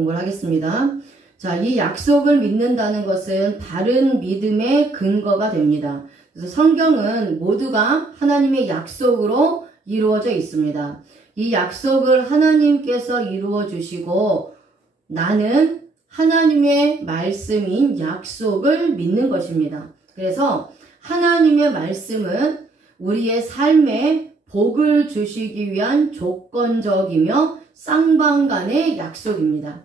공부를 하겠습니다. 자, 이 약속을 믿는다는 것은 바른 믿음의 근거가 됩니다. 그래서 성경은 모두가 하나님의 약속으로 이루어져 있습니다. 이 약속을 하나님께서 이루어 주시고 나는 하나님의 말씀인 약속을 믿는 것입니다. 그래서 하나님의 말씀은 우리의 삶에 복을 주시기 위한 조건적이며 쌍방간의 약속입니다.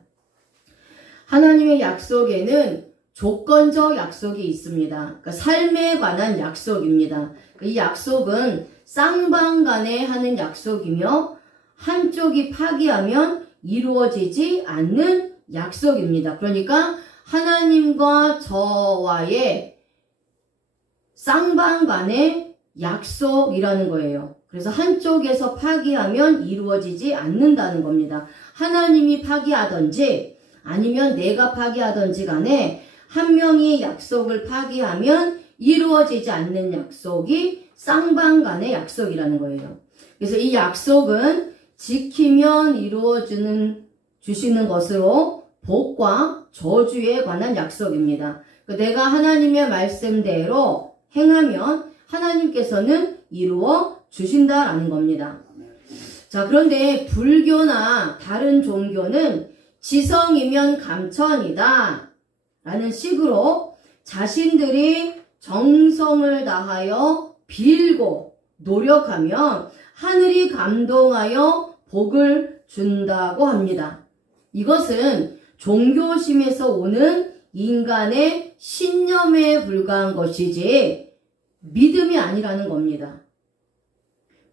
하나님의 약속에는 조건적 약속이 있습니다. 그러니까 삶에 관한 약속입니다. 이 약속은 쌍방간에 하는 약속이며 한쪽이 파기하면 이루어지지 않는 약속입니다. 그러니까 하나님과 저와의 쌍방간의 약속이라는 거예요. 그래서 한쪽에서 파기하면 이루어지지 않는다는 겁니다. 하나님이 파기하든지 아니면 내가 파기하든지 간에 한 명이 약속을 파기하면 이루어지지 않는 약속이 쌍방간의 약속이라는 거예요. 그래서 이 약속은 지키면 주시는 것으로 복과 저주에 관한 약속입니다. 내가 하나님의 말씀대로 행하면 하나님께서는 이루어 주신다라는 겁니다. 자, 그런데 불교나 다른 종교는 지성이면 감천이다 라는 식으로 자신들이 정성을 다하여 빌고 노력하면 하늘이 감동하여 복을 준다고 합니다. 이것은 종교심에서 오는 인간의 신념에 불과한 것이지 믿음이 아니라는 겁니다.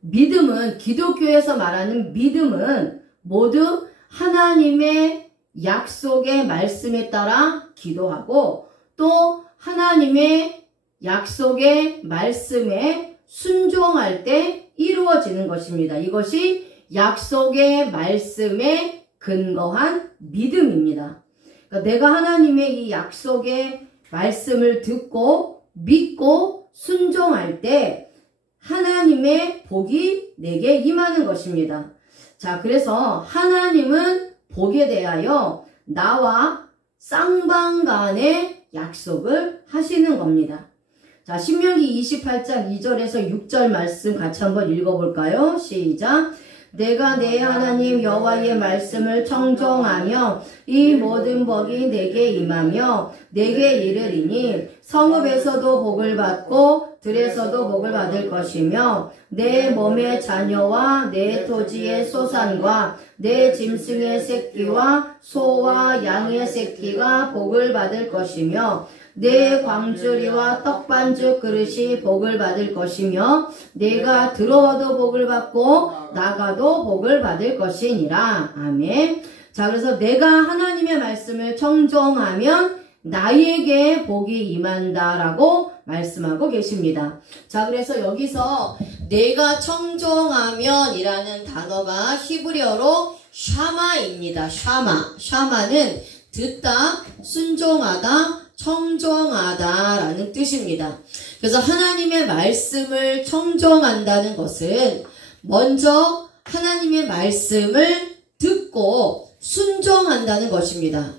믿음은, 기독교에서 말하는 믿음은 모두 하나님의 약속의 말씀에 따라 기도하고 또 하나님의 약속의 말씀에 순종할 때 이루어지는 것입니다. 이것이 약속의 말씀에 근거한 믿음입니다. 그러니까 내가 하나님의 이 약속의 말씀을 듣고 믿고 순종할 때 하나님의 복이 내게 임하는 것입니다. 자, 그래서 하나님은 복에 대하여 나와 쌍방간의 약속을 하시는 겁니다. 자, 신명기 28장 2절에서 6절 말씀 같이 한번 읽어볼까요? 시작! 내가 내 하나님 여호와의 말씀을 청종하며 이 모든 복이 내게 임하며 내게 이르리니 성읍에서도 복을 받고 들에서도 복을 받을 것이며 내 몸의 자녀와 내 토지의 소산과 내 짐승의 새끼와 소와 양의 새끼가 복을 받을 것이며 내 광주리와 떡반죽 그릇이 복을 받을 것이며 내가 들어와도 복을 받고 나가도 복을 받을 것이니라. 아멘. 자, 그래서 내가 하나님의 말씀을 청종하면 나에게 복이 임한다라고 말씀하고 계십니다. 자, 그래서 여기서 내가 청종하면 이라는 단어가 히브리어로 샤마입니다. 샤마는 듣다, 순종하다, 청종하다라는 뜻입니다. 그래서 하나님의 말씀을 청종한다는 것은 먼저 하나님의 말씀을 듣고 순종한다는 것입니다.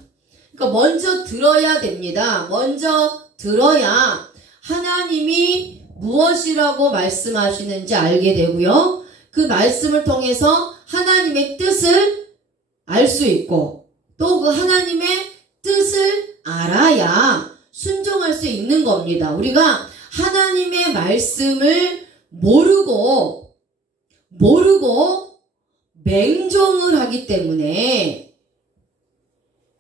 그러니까 먼저 들어야 됩니다. 먼저 들어야 하나님이 무엇이라고 말씀하시는지 알게 되고요. 그 말씀을 통해서 하나님의 뜻을 알 수 있고 또 그 하나님의 뜻을 알아야 순종할 수 있는 겁니다. 우리가 하나님의 말씀을 모르고 맹종을 하기 때문에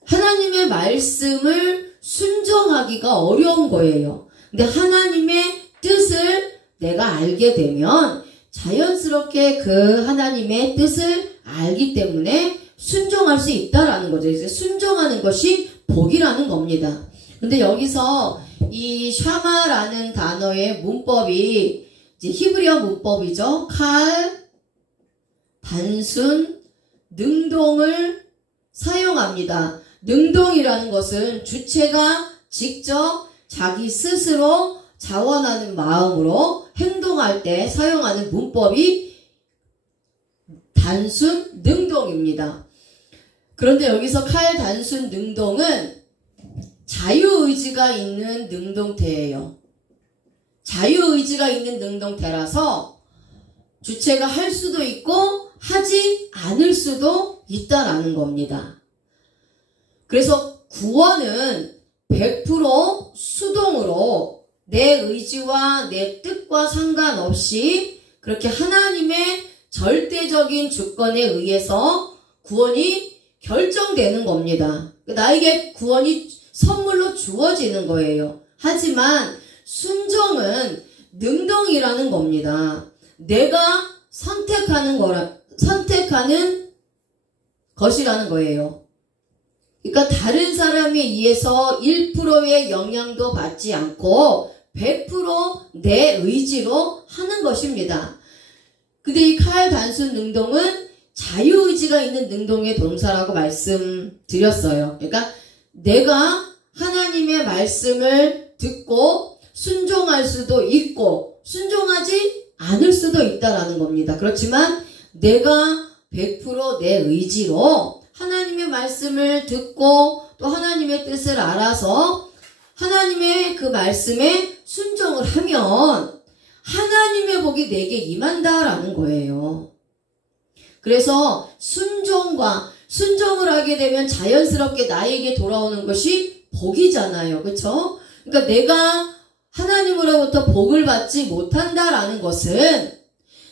하나님의 말씀을 순종하기가 어려운 거예요. 근데 하나님의 뜻을 내가 알게 되면 자연스럽게 그 하나님의 뜻을 알기 때문에 순종할 수 있다라는 거죠. 그래서 순종하는 것이 복이라는 겁니다. 근데 여기서 이 샤마라는 단어의 문법이 이제 히브리어 문법이죠. 칼, 단순, 능동을 사용합니다. 능동이라는 것은 주체가 직접 자기 스스로 자원하는 마음으로 행동할 때 사용하는 문법이 단순 능동입니다. 그런데 여기서 칼 단순 능동은 자유의지가 있는 능동태예요. 자유의지가 있는 능동태라서 주체가 할 수도 있고 하지 않을 수도 있다라는 겁니다. 그래서 구원은 100% 수동으로 내 의지와 내 뜻과 상관없이 그렇게 하나님의 절대적인 주권에 의해서 구원이 결정되는 겁니다. 나에게 구원이 선물로 주어지는 거예요. 하지만 순종은 능동이라는 겁니다. 내가 선택하는 것이라는 거예요. 그러니까 다른 사람에 의해서 1%의 영향도 받지 않고 100% 내 의지로 하는 것입니다. 근데 이 칼 단순 능동은 자유의지가 있는 능동의 동사라고 말씀드렸어요. 그러니까 내가 하나님의 말씀을 듣고 순종할 수도 있고 순종하지 않을 수도 있다라는 겁니다. 그렇지만 내가 100% 내 의지로 하나님의 말씀을 듣고 또 하나님의 뜻을 알아서 하나님의 그 말씀에 순종을 하면 하나님의 복이 내게 임한다라는 거예요. 그래서 순종을 하게 되면 자연스럽게 나에게 돌아오는 것이 복이잖아요. 그렇죠? 그러니까 내가 하나님으로부터 복을 받지 못한다라는 것은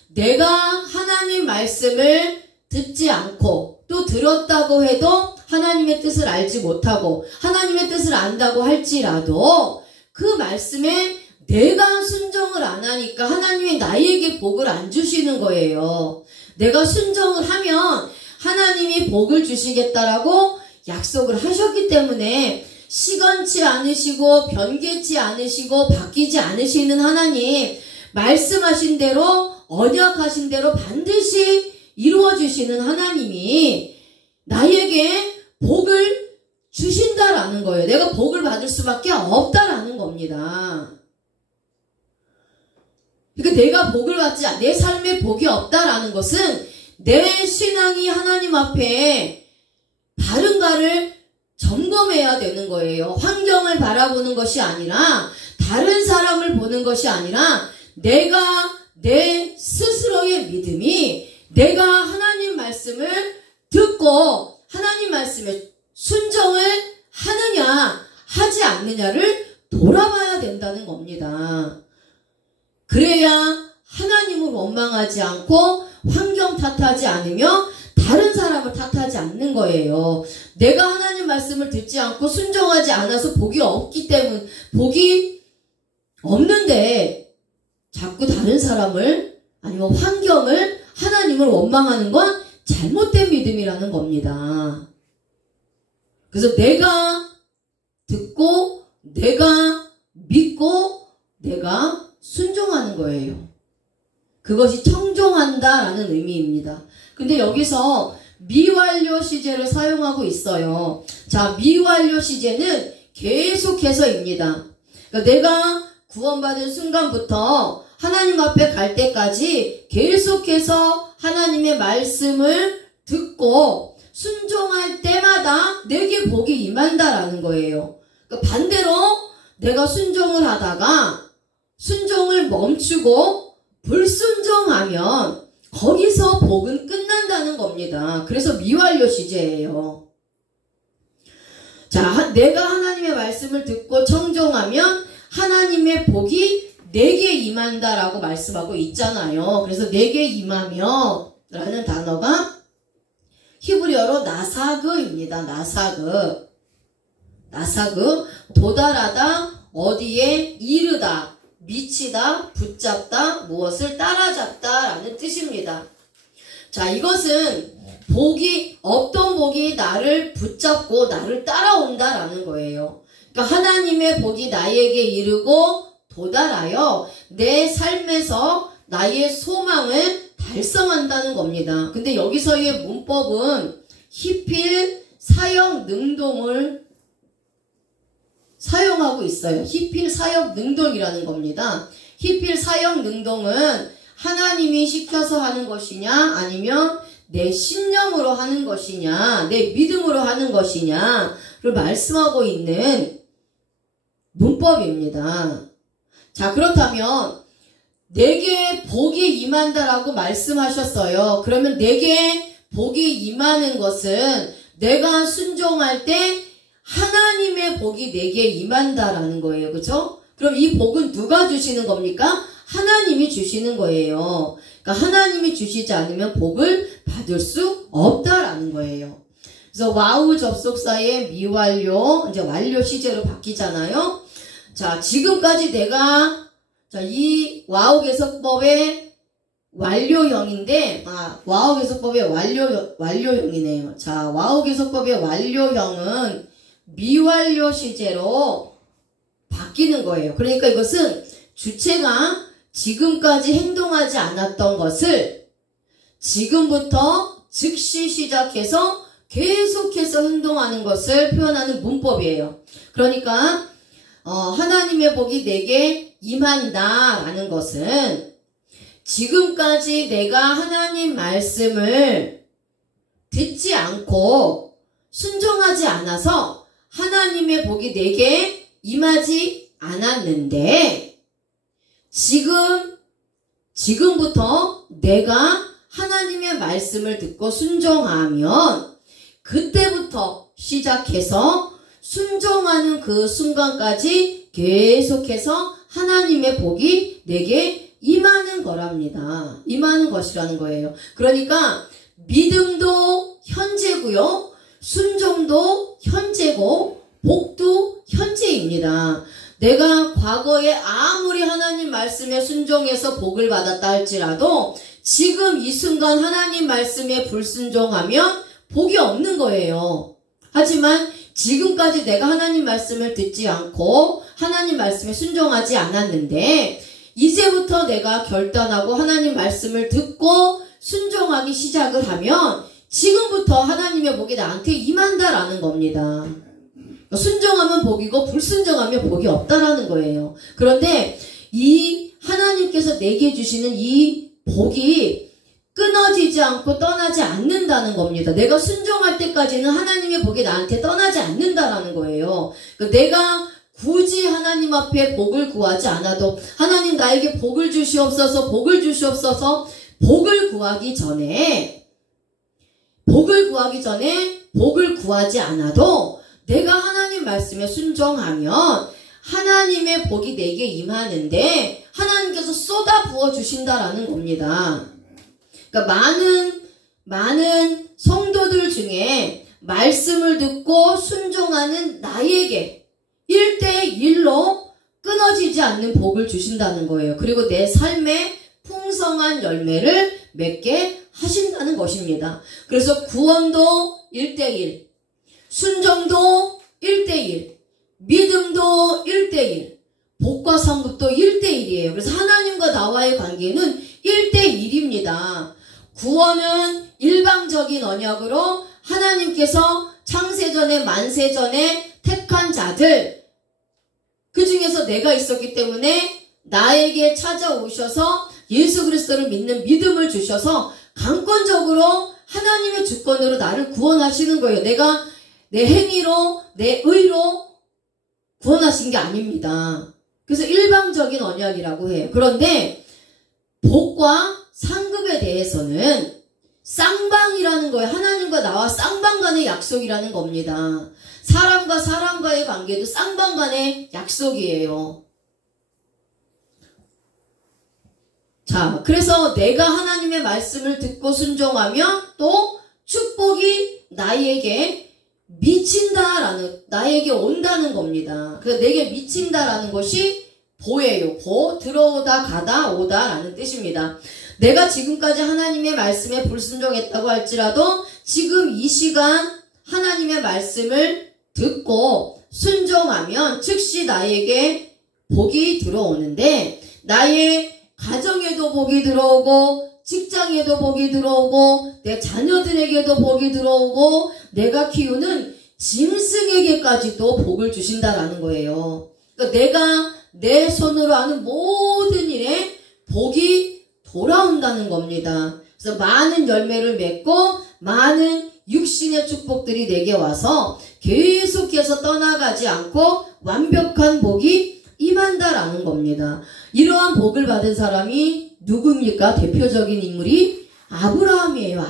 내가 하나님 말씀을 듣지 않고 또 들었다고 해도 하나님의 뜻을 알지 못하고 하나님의 뜻을 안다고 할지라도 그 말씀에 내가 순종을 안 하니까 하나님이 나에게 복을 안 주시는 거예요. 내가 순종을 하면 하나님이 복을 주시겠다라고 약속을 하셨기 때문에 시건치 않으시고 변개치 않으시고 바뀌지 않으시는 하나님, 말씀하신 대로 언약하신 대로 반드시 이루어주시는 하나님이 나에게 복을 주신다라는 거예요. 내가 복을 받을 수밖에 없다라는 겁니다. 그러니까 내가 복을 받지 내 삶에 복이 없다라는 것은 내 신앙이 하나님 앞에 바른가를 점검해야 되는 거예요. 환경을 바라보는 것이 아니라 다른 사람을 보는 것이 아니라 내가 내 스스로의 믿음이 내가 하나님 말씀을 듣고 하나님 말씀에 순종을 하느냐 하지 않느냐를 돌아봐야 된다는 겁니다. 그래야 하나님을 원망하지 않고 환경 탓하지 않으며 다른 사람을 탓하지 않는 거예요. 내가 하나님 말씀을 듣지 않고 순종하지 않아서 복이 없기 때문에 복이 없는데 자꾸 다른 사람을 아니면 환경을 하나님을 원망하는 건 잘못된 믿음이라는 겁니다. 그래서 내가 듣고 내가 믿고 내가 순종하는 거예요. 그것이 청종한다라는 의미입니다. 근데 여기서 미완료 시제를 사용하고 있어요. 자, 미완료 시제는 계속해서입니다. 그러니까 내가 구원받은 순간부터 하나님 앞에 갈 때까지 계속해서 하나님의 말씀을 듣고 순종할 때마다 내게 복이 임한다라는 거예요. 그러니까 반대로 내가 순종을 하다가 순종을 멈추고 불순종하면 거기서 복은 끝난다는 겁니다. 그래서 미완료 시제예요. 자, 내가 하나님의 말씀을 듣고 청종하면 하나님의 복이 내게 임한다라고 말씀하고 있잖아요. 그래서 내게 임하며 라는 단어가 히브리어로 나사그입니다. 나사그 도달하다, 어디에 이르다, 미치다, 붙잡다, 무엇을 따라잡다 라는 뜻입니다. 자, 이것은 어떤 복이 나를 붙잡고 나를 따라온다 라는 거예요. 그러니까 하나님의 복이 나에게 이르고 도달하여 내 삶에서 나의 소망을 달성한다는 겁니다. 근데 여기서의 문법은 히필 사역 능동을 사용하고 있어요. 히필 사역 능동이라는 겁니다. 히필 사역 능동은 하나님이 시켜서 하는 것이냐 아니면 내 신념으로 하는 것이냐, 내 믿음으로 하는 것이냐를 말씀하고 있는 문법입니다. 자, 그렇다면 내게 복이 임한다라고 말씀하셨어요. 그러면 내게 복이 임하는 것은 내가 순종할 때 하나님의 복이 내게 임한다라는 거예요. 그렇죠? 그럼 이 복은 누가 주시는 겁니까? 하나님이 주시는 거예요. 그러니까 하나님이 주시지 않으면 복을 받을 수 없다라는 거예요. 그래서 와우 접속사의 미완료, 이제 완료 시제로 바뀌잖아요. 자, 지금까지 내가 이 와우 개석법의 완료형인데, 와우 개석법의 완료형이네요. 자, 와우 개석법의 완료형은 미완료 시제로 바뀌는 거예요. 그러니까 이것은 주체가 지금까지 행동하지 않았던 것을 지금부터 즉시 시작해서 계속해서 행동하는 것을 표현하는 문법이에요. 그러니까 하나님의 복이 내게 임한다 라는 것은 지금까지 내가 하나님 말씀을 듣지 않고 순종하지 않아서 하나님의 복이 내게 임하지 않았는데 지금부터 내가 하나님의 말씀을 듣고 순종하면 그때부터 시작해서 순종하는 그 순간까지 계속해서 하나님의 복이 내게 임하는 거랍니다. 임하는 것이라는 거예요. 그러니까 믿음도 현재고요. 순종도 현재고 복도 현재입니다. 내가 과거에 아무리 하나님 말씀에 순종해서 복을 받았다 할지라도 지금 이 순간 하나님 말씀에 불순종하면 복이 없는 거예요. 하지만 지금까지 내가 하나님 말씀을 듣지 않고 하나님 말씀에 순종하지 않았는데 이제부터 내가 결단하고 하나님 말씀을 듣고 순종하기 시작을 하면 지금부터 하나님의 복이 나한테 임한다라는 겁니다. 순종하면 복이고 불순종하면 복이 없다라는 거예요. 그런데 이 하나님께서 내게 주시는 이 복이 끊어지지 않고 떠나지 않는다는 겁니다. 내가 순종할 때까지는 하나님의 복이 나한테 떠나지 않는다라는 거예요. 내가 굳이 하나님 앞에 복을 구하지 않아도 하나님 나에게 복을 주시옵소서 복을 구하기 전에 복을 구하지 않아도 내가 하나님 말씀에 순종하면 하나님의 복이 내게 임하는데 하나님께서 쏟아 부어 주신다라는 겁니다. 그러니까 많은 성도들 중에 말씀을 듣고 순종하는 나에게 1대1로 끊어지지 않는 복을 주신다는 거예요. 그리고 내 삶에 풍성한 열매를 맺게 하신다는 것입니다. 그래서 구원도 1대1, 순종도 1대1, 믿음도 1대1, 복과 상급도 1대1이에요. 그래서 하나님과 나와의 관계는 1대1입니다. 구원은 일방적인 언약으로 하나님께서 창세전에 만세전에 택한 자들 그 중에서 내가 있었기 때문에 나에게 찾아오셔서 예수 그리스도를 믿는 믿음을 주셔서 강권적으로 하나님의 주권으로 나를 구원하시는 거예요. 내가 내 행위로 내 의로 구원하신 게 아닙니다. 그래서 일방적인 언약이라고 해요. 그런데 복과 상급에 대해서는 쌍방이라는 거예요. 하나님과 나와 쌍방 간의 약속이라는 겁니다. 사람과 사람과의 관계도 쌍방 간의 약속이에요. 자, 그래서 내가 하나님의 말씀을 듣고 순종하면 또 축복이 나에게 나에게 온다는 겁니다. 그래서 내게 미친다라는 것이 보예요. 들어오다 가다 오다라는 뜻입니다. 내가 지금까지 하나님의 말씀에 불순종했다고 할지라도 지금 이 시간 하나님의 말씀을 듣고 순종하면 즉시 나에게 복이 들어오는데 나의 가정에도 복이 들어오고 직장에도 복이 들어오고 내 자녀들에게도 복이 들어오고 내가 키우는 짐승에게까지도 복을 주신다라는 거예요. 그러니까 내가 내 손으로 하는 모든 일에 복이 돌아온다는 겁니다. 그래서 많은 열매를 맺고 많은 육신의 축복들이 내게 와서 계속해서 떠나가지 않고 완벽한 복이 임한다라는 겁니다. 이러한 복을 받은 사람이 누구입니까? 대표적인 인물이 아브라함이에요.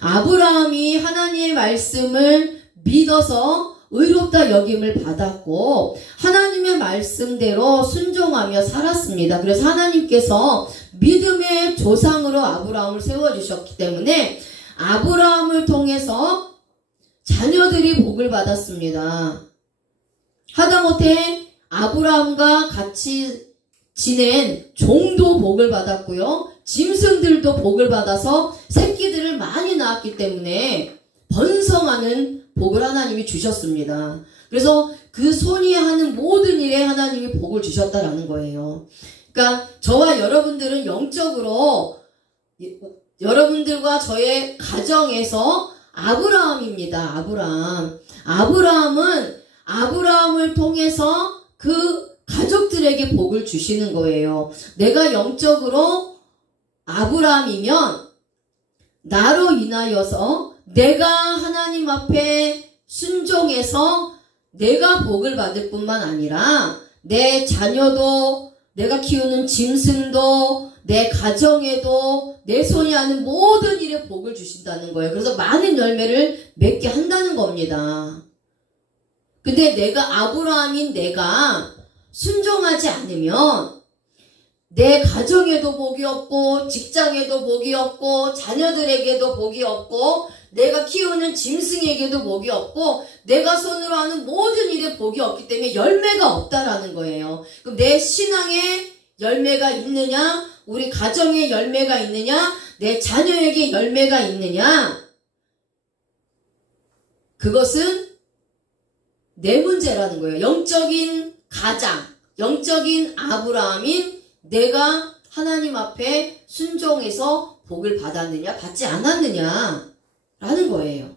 아브라함이 하나님의 말씀을 믿어서 의롭다 여김을 받았고 하나님의 말씀대로 순종하며 살았습니다. 그래서 하나님께서 믿음의 조상으로 아브라함을 세워주셨기 때문에 아브라함을 통해서 자녀들이 복을 받았습니다. 하다못해 아브라함과 같이 지낸 종도 복을 받았고요. 짐승들도 복을 받아서 새끼들을 많이 낳았기 때문에 번성하는 복을 하나님이 주셨습니다. 그래서 그 손이 하는 모든 일에 하나님이 복을 주셨다라는 거예요. 그러니까 저와 여러분들은 영적으로 여러분들과 저의 가정에서 아브라함입니다. 아브라함은 아브라함을 통해서 그 가족들에게 복을 주시는 거예요. 내가 영적으로 아브라함이면 나로 인하여서 내가 하나님 앞에 순종해서 내가 복을 받을 뿐만 아니라 내 자녀도, 내가 키우는 짐승도, 내 가정에도 내 손이 하는 모든 일에 복을 주신다는 거예요. 그래서 많은 열매를 맺게 한다는 겁니다. 근데 내가 아브라함인 내가 순종하지 않으면 내 가정에도 복이 없고 직장에도 복이 없고 자녀들에게도 복이 없고 내가 키우는 짐승에게도 복이 없고 내가 손으로 하는 모든 일에 복이 없기 때문에 열매가 없다라는 거예요. 그럼 내 신앙에 열매가 있느냐? 우리 가정에 열매가 있느냐? 내 자녀에게 열매가 있느냐? 그것은 내 문제라는 거예요. 영적인 가장, 영적인 아브라함인 내가 하나님 앞에 순종해서 복을 받았느냐, 받지 않았느냐 라는 거예요.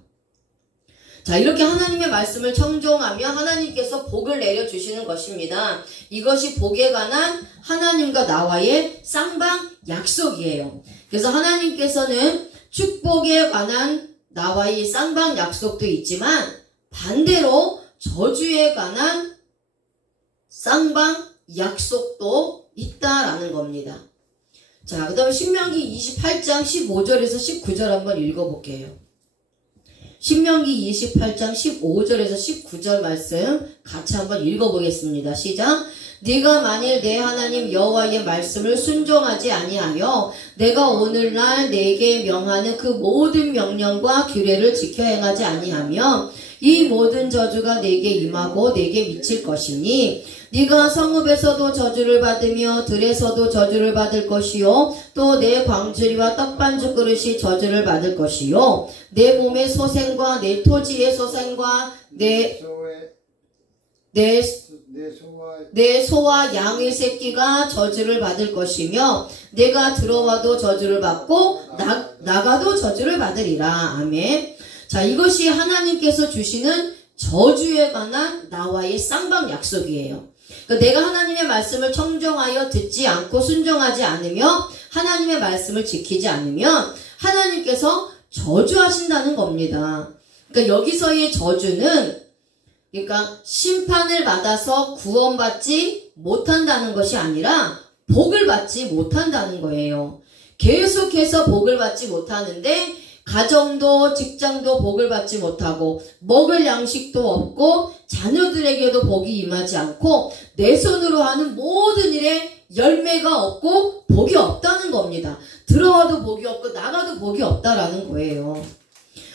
자, 이렇게 하나님의 말씀을 청종하며 하나님께서 복을 내려주시는 것입니다. 이것이 복에 관한 하나님과 나와의 쌍방 약속이에요. 그래서 하나님께서는 축복에 관한 나와의 쌍방 약속도 있지만 반대로 저주에 관한 쌍방 약속도 있다라는 겁니다. 자, 그 다음에 신명기 28장 15절에서 19절 한번 읽어볼게요. 신명기 28장 15절에서 19절 말씀 같이 한번 읽어보겠습니다. 시작. 네가 만일 내 하나님 여호와의 말씀을 순종하지 아니하여 내가 오늘날 내게 명하는 그 모든 명령과 규례를 지켜 행하지 아니하면 이 모든 저주가 내게 임하고 내게 미칠 것이니 네가 성읍에서도 저주를 받으며 들에서도 저주를 받을 것이요 또 내 광주리와 떡반죽 그릇이 저주를 받을 것이요 내 몸의 소생과 내 토지의 소생과 내 소와 양의 새끼가 저주를 받을 것이며 내가 들어와도 저주를 받고 나가도 저주를 받으리라. 아멘. 자, 이것이 하나님께서 주시는 저주에 관한 나와의 쌍방 약속이에요. 그러니까 내가 하나님의 말씀을 청종하여 듣지 않고 순종하지 않으며 하나님의 말씀을 지키지 않으면 하나님께서 저주하신다는 겁니다. 그러니까 여기서의 저주는 그러니까 심판을 받아서 구원받지 못한다는 것이 아니라 복을 받지 못한다는 거예요. 계속해서 복을 받지 못하는데 가정도 직장도 복을 받지 못하고 먹을 양식도 없고 자녀들에게도 복이 임하지 않고 내 손으로 하는 모든 일에 열매가 없고 복이 없다는 겁니다. 들어와도 복이 없고 나가도 복이 없다라는 거예요.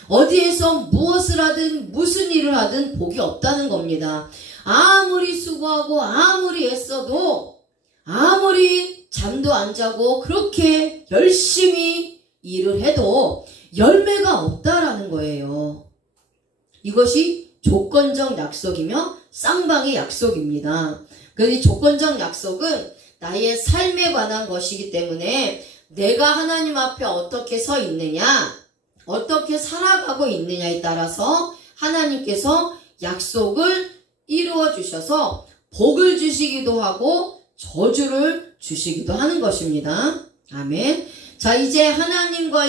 어디에서 무엇을 하든 무슨 일을 하든 복이 없다는 겁니다. 아무리 수고하고 아무리 애써도 아무리 잠도 안 자고 그렇게 열심히 일을 해도 열매가 없다라는 거예요. 이것이 조건적 약속이며 쌍방의 약속입니다. 그래서 이 조건적 약속은 나의 삶에 관한 것이기 때문에 내가 하나님 앞에 어떻게 서 있느냐, 어떻게 살아가고 있느냐에 따라서 하나님께서 약속을 이루어 주셔서 복을 주시기도 하고 저주를 주시기도 하는 것입니다. 아멘. 자, 이제 하나님과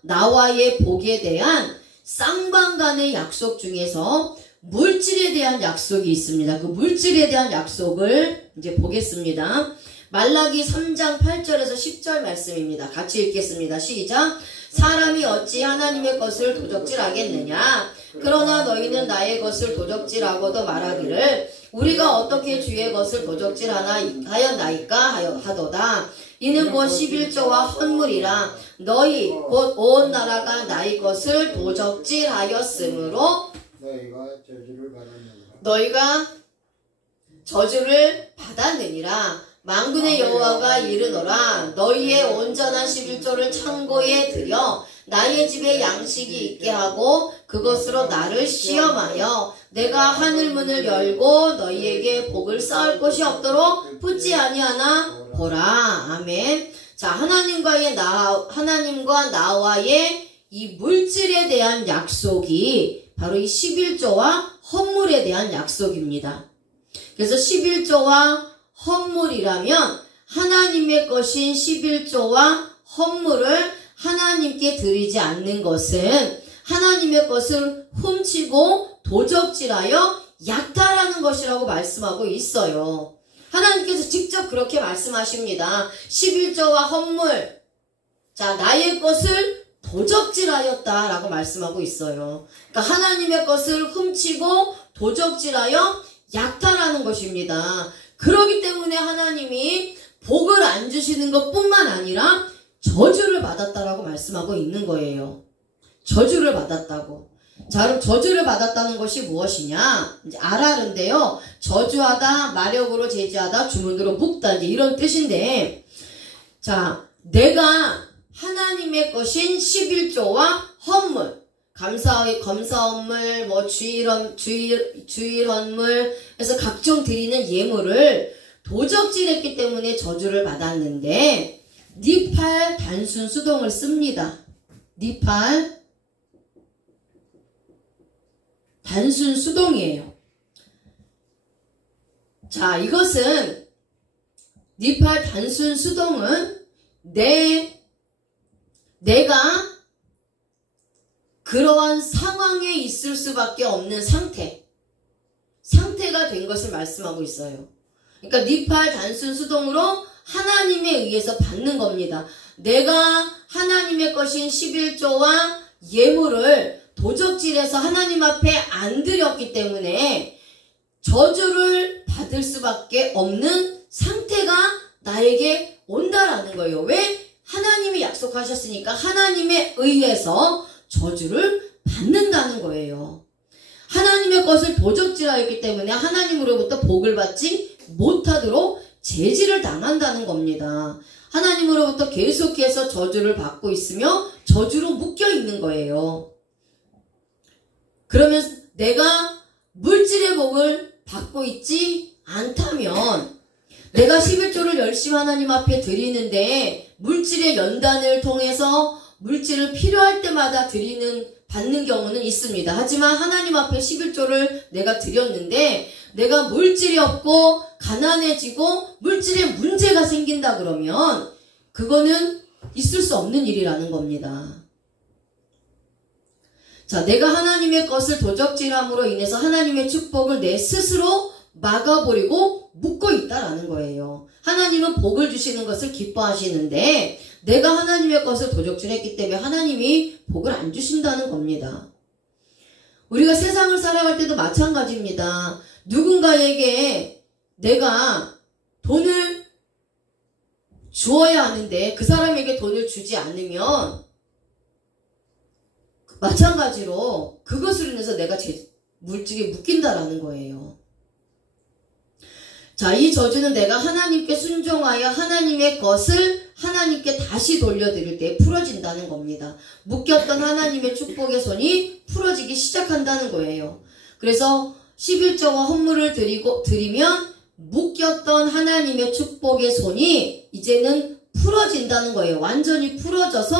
나와의 복에 대한 쌍방간의 약속 중에서 물질에 대한 약속이 있습니다. 그 물질에 대한 약속을 이제 보겠습니다. 말라기 3장 8절에서 10절 말씀입니다. 같이 읽겠습니다. 시작. 사람이 어찌 하나님의 것을 도적질하겠느냐? 그러나 너희는 나의 것을 도적질하고도 말하기를 우리가 어떻게 주의 것을 도적질하였나이까 하도다. 이는 곧 11조와 헌물이라. 너희 곧 온 나라가 나의 것을 도적질하였으므로 너희가 저주를 받았느니라. 만군의 여호와가 이르노라. 너희의 온전한 11조를 창고에 들여 나의 집에 양식이 있게 하고 그것으로 나를 시험하여 내가 하늘문을 열고 너희에게 복을 쌓을 곳이 없도록 붙지 아니하나 보라. 아멘. 자, 하나님과 나와의 이 물질에 대한 약속이 바로 이 11조와 헌물에 대한 약속입니다. 그래서 11조와 헌물이라면 하나님의 것인 11조와 헌물을 하나님께 드리지 않는 것은 하나님의 것을 훔치고 도적질하여 약탈하는 것이라고 말씀하고 있어요. 하나님께서 직접 그렇게 말씀하십니다. 11조와 헌물, 자, 나의 것을 도적질하였다라고 말씀하고 있어요. 그러니까 하나님의 것을 훔치고 도적질하여 약탈하는 것입니다. 그렇기 때문에 하나님이 복을 안 주시는 것뿐만 아니라 저주를 받았다라고 말씀하고 있는 거예요. 저주를 받았다고. 자, 그럼 저주를 받았다는 것이 무엇이냐? 이제 아랄인데요. 저주하다, 마력으로 제지하다, 주문으로 묶다, 이제 이런 뜻인데, 자, 내가 하나님의 것인 11조와 헌물, 검사헌물, 주일헌물, 해서 각종 드리는 예물을 도적질했기 때문에 저주를 받았는데, 니팔 단순 수동을 씁니다. 니팔 단순 수동이에요. 자, 이것은 니팔 단순 수동은 내가 그러한 상황에 있을 수밖에 없는 상태가 된 것을 말씀하고 있어요. 그러니까 니팔 단순 수동으로 하나님에 의해서 받는 겁니다. 내가 하나님의 것인 11조와 예물을 도적질해서 하나님 앞에 안 드렸기 때문에 저주를 받을 수밖에 없는 상태가 나에게 온다라는 거예요. 왜? 하나님이 약속하셨으니까 하나님에 의해서 저주를 받는다는 거예요. 하나님의 것을 도적질하였기 때문에 하나님으로부터 복을 받지 못하도록 제지를 당한다는 겁니다. 하나님으로부터 계속해서 저주를 받고 있으며 저주로 묶여 있는 거예요. 그러면 내가 물질의 복을 받고 있지 않다면 내가 11조를 열심히 하나님 앞에 드리는데 물질의 연단을 통해서 물질을 필요할 때마다 받는 경우는 있습니다. 하지만 하나님 앞에 11조를 내가 드렸는데 내가 물질이 없고 가난해지고 물질에 문제가 생긴다 그러면 그거는 있을 수 없는 일이라는 겁니다. 자, 내가 하나님의 것을 도적질함으로 인해서 하나님의 축복을 내 스스로 막아버리고 묶고 있다라는 거예요. 하나님은 복을 주시는 것을 기뻐하시는데 내가 하나님의 것을 도적질했기 때문에 하나님이 복을 안 주신다는 겁니다. 우리가 세상을 살아갈 때도 마찬가지입니다. 누군가에게 내가 돈을 주어야 하는데 그 사람에게 돈을 주지 않으면 마찬가지로 그것으로 인해서 내가 물질에 묶인다라는 거예요. 자, 이 저주는 내가 하나님께 순종하여 하나님의 것을 하나님께 다시 돌려드릴 때 풀어진다는 겁니다. 묶였던 하나님의 축복의 손이 풀어지기 시작한다는 거예요. 그래서 11조와 헌물을 드리면 묶였던 하나님의 축복의 손이 이제는 풀어진다는 거예요. 완전히 풀어져서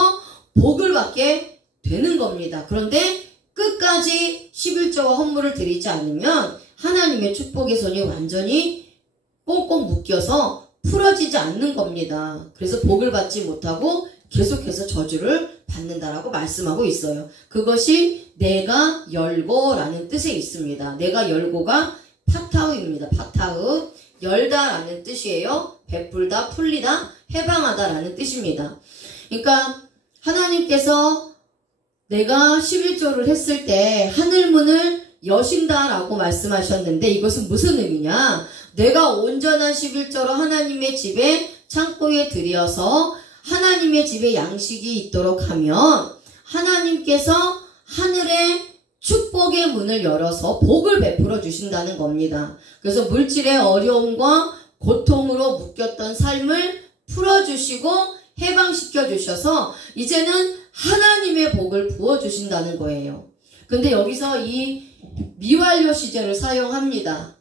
복을 받게 되는 겁니다. 그런데 끝까지 11조와 헌물을 드리지 않으면 하나님의 축복의 손이 완전히 꽁꽁 묶여서 풀어지지 않는 겁니다. 그래서 복을 받지 못하고 계속해서 저주를 받는다라고 말씀하고 있어요. 그것이 내가 열고라는 뜻에 있습니다. 내가 열고가 파타우입니다. 파타우. 열다라는 뜻이에요. 베풀다, 풀리다, 해방하다라는 뜻입니다. 그러니까 하나님께서 내가 11조를 했을 때 하늘문을 여신다라고 말씀하셨는데 이것은 무슨 의미냐? 내가 온전한 11조로 하나님의 집에 창고에 들여서 하나님의 집에 양식이 있도록 하면 하나님께서 하늘의 축복의 문을 열어서 복을 베풀어 주신다는 겁니다. 그래서 물질의 어려움과 고통으로 묶였던 삶을 풀어주시고 해방시켜 주셔서 이제는 하나님의 복을 부어주신다는 거예요. 근데 여기서 이 미완료 시제를 사용합니다.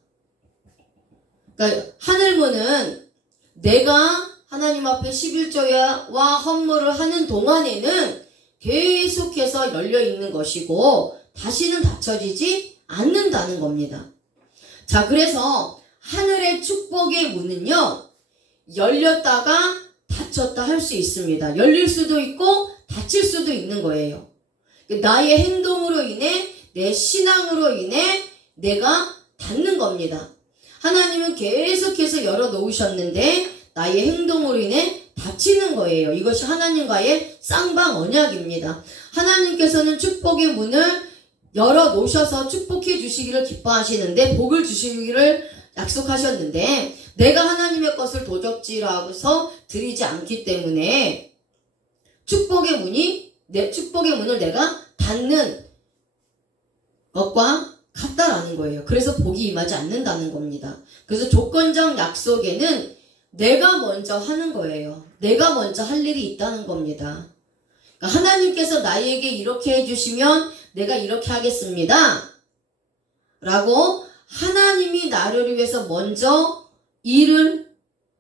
그러니까 하늘문은 내가 하나님 앞에 11조와 헌물을 하는 동안에는 계속해서 열려있는 것이고 다시는 닫혀지지 않는다는 겁니다. 자, 그래서 하늘의 축복의 문은요, 열렸다가 닫혔다 할 수 있습니다. 열릴 수도 있고 닫힐 수도 있는 거예요. 나의 행동으로 인해, 내 신앙으로 인해 내가 닫는 겁니다. 하나님은 계속해서 열어놓으셨는데 나의 행동으로 인해 닫히는 거예요. 이것이 하나님과의 쌍방 언약입니다. 하나님께서는 축복의 문을 열어놓으셔서 축복해 주시기를 기뻐하시는데 복을 주시기를 약속하셨는데 내가 하나님의 것을 도적질하고서 드리지 않기 때문에 축복의 문을 내가 닫는 것과 같다라는 거예요. 그래서 복이 임하지 않는다는 겁니다. 그래서 조건적 약속에는 내가 먼저 하는 거예요. 내가 먼저 할 일이 있다는 겁니다. 그러니까 하나님께서 나에게 이렇게 해주시면 내가 이렇게 하겠습니다. 라고 하나님이 나를 위해서 먼저 일을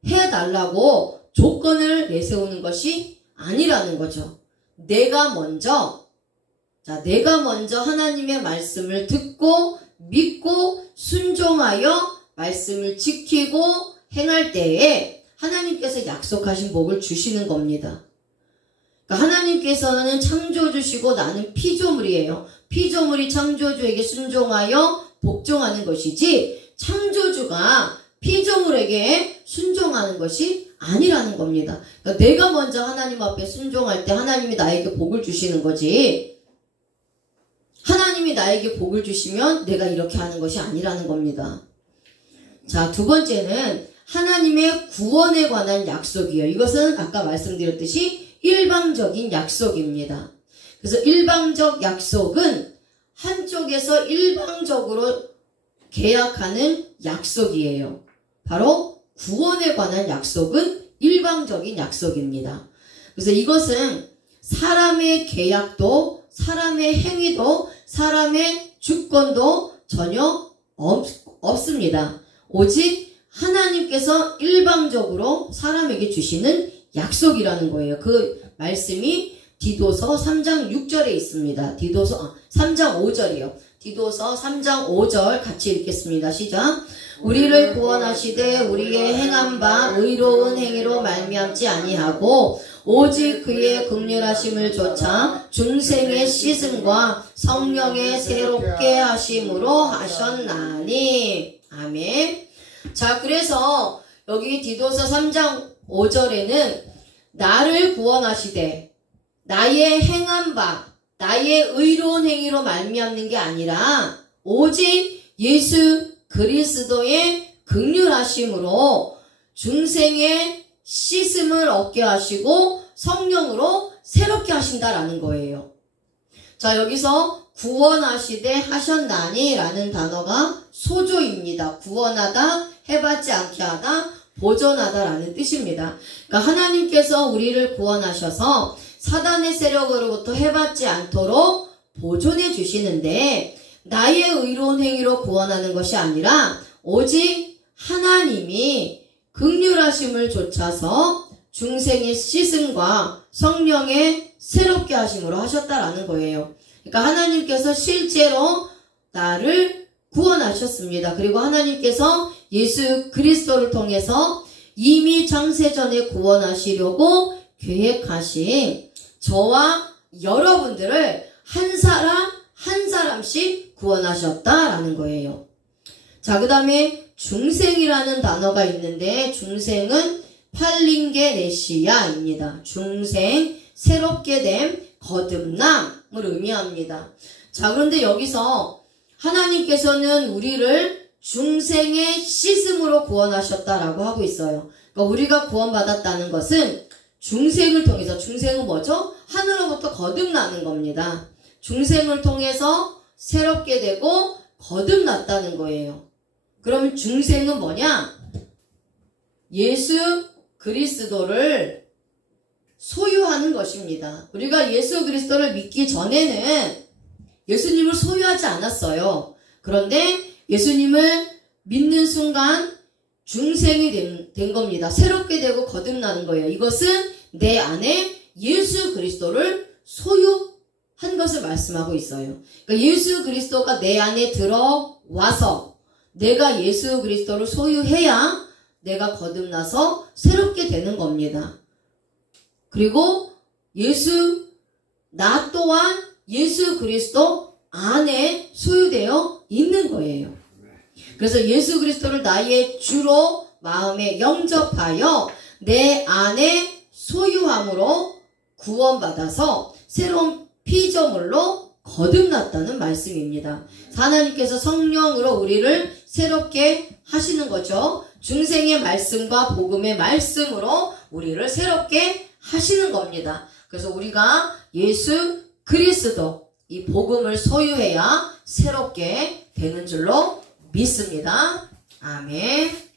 해달라고 조건을 내세우는 것이 아니라는 거죠. 내가 먼저 하나님의 말씀을 듣고 믿고 순종하여 말씀을 지키고 행할 때에 하나님께서 약속하신 복을 주시는 겁니다. 그러니까 하나님께서는 창조주시고 나는 피조물이에요. 피조물이 창조주에게 순종하여 복종하는 것이지 창조주가 피조물에게 순종하는 것이 아니라는 겁니다. 그러니까 내가 먼저 하나님 앞에 순종할 때 하나님이 나에게 복을 주시는 거지 하나님이 나에게 복을 주시면 내가 이렇게 하는 것이 아니라는 겁니다. 자, 두 번째는 하나님의 구원에 관한 약속이에요. 이것은 아까 말씀드렸듯이 일방적인 약속입니다. 그래서 일방적 약속은 한쪽에서 일방적으로 계약하는 약속이에요. 바로 구원에 관한 약속은 일방적인 약속입니다. 그래서 이것은 사람의 계약도, 사람의 행위도, 사람의 주권도 전혀 없습니다. 오직 하나님께서 일방적으로 사람에게 주시는 약속이라는 거예요. 그 말씀이 디도서 3장 6절에 있습니다. 디도서 3장 5절이요. 디도서 3장 5절 같이 읽겠습니다. 시작. 우리를 구원하시되 우리의 행한 바 의로운 행위로 말미암지 아니하고 오직 그의 긍휼하심을 좇아 중생의 씻음과 성령의 새롭게 하심으로 하셨나니. 아멘. 자, 그래서 여기 디도서 3장 5절에는 나를 구원하시되 나의 행한 바 나의 의로운 행위로 말미암는 게 아니라 오직 예수 그리스도의 긍휼하심으로 중생의 씻음을 얻게 하시고 성령으로 새롭게 하신다라는 거예요. 자, 여기서 구원하시되 하셨나니 라는 단어가 소조입니다. 구원하다, 해받지 않게 하다, 보존하다 라는 뜻입니다. 그러니까 하나님께서 우리를 구원하셔서 사단의 세력으로부터 해받지 않도록 보존해 주시는데 나의 의로운 행위로 구원하는 것이 아니라 오직 하나님이 긍휼하심을 좇아서 중생의 씻음과 성령의 새롭게 하심으로 하셨다라는 거예요. 그러니까 하나님께서 실제로 나를 구원하셨습니다. 그리고 하나님께서 예수 그리스도를 통해서 이미 창세전에 구원하시려고 계획하신 저와 여러분들을 한 사람 한 사람씩 구원하셨다라는 거예요. 자, 그 다음에 중생이라는 단어가 있는데 중생은 팔링게네시아입니다. 중생, 새롭게 됨, 거듭남을 의미합니다. 자, 그런데 여기서 하나님께서는 우리를 중생의 씻음으로 구원하셨다라고 하고 있어요. 그러니까 우리가 구원받았다는 것은 중생을 통해서, 중생은 뭐죠? 하늘로부터 거듭나는 겁니다. 중생을 통해서 새롭게 되고 거듭났다는 거예요. 그럼 중생은 뭐냐? 예수 그리스도를 소유하는 것입니다. 우리가 예수 그리스도를 믿기 전에는 예수님을 소유하지 않았어요. 그런데 예수님을 믿는 순간 중생이 된 겁니다. 새롭게 되고 거듭나는 거예요. 이것은 내 안에 예수 그리스도를 소유한 것을 말씀하고 있어요. 그러니까 예수 그리스도가 내 안에 들어와서 내가 예수 그리스도를 소유해야 내가 거듭나서 새롭게 되는 겁니다. 그리고 나 또한 예수 그리스도 안에 소유되어 있는 거예요. 그래서 예수 그리스도를 나의 주로 마음에 영접하여 내 안에 소유함으로 구원받아서 새로운 피조물로 거듭났다는 말씀입니다. 하나님께서 성령으로 우리를 새롭게 하시는 거죠. 중생의 말씀과 복음의 말씀으로 우리를 새롭게 하시는 겁니다. 그래서 우리가 예수 그리스도 이 복음을 소유해야 새롭게 되는 줄로 믿습니다. 아멘.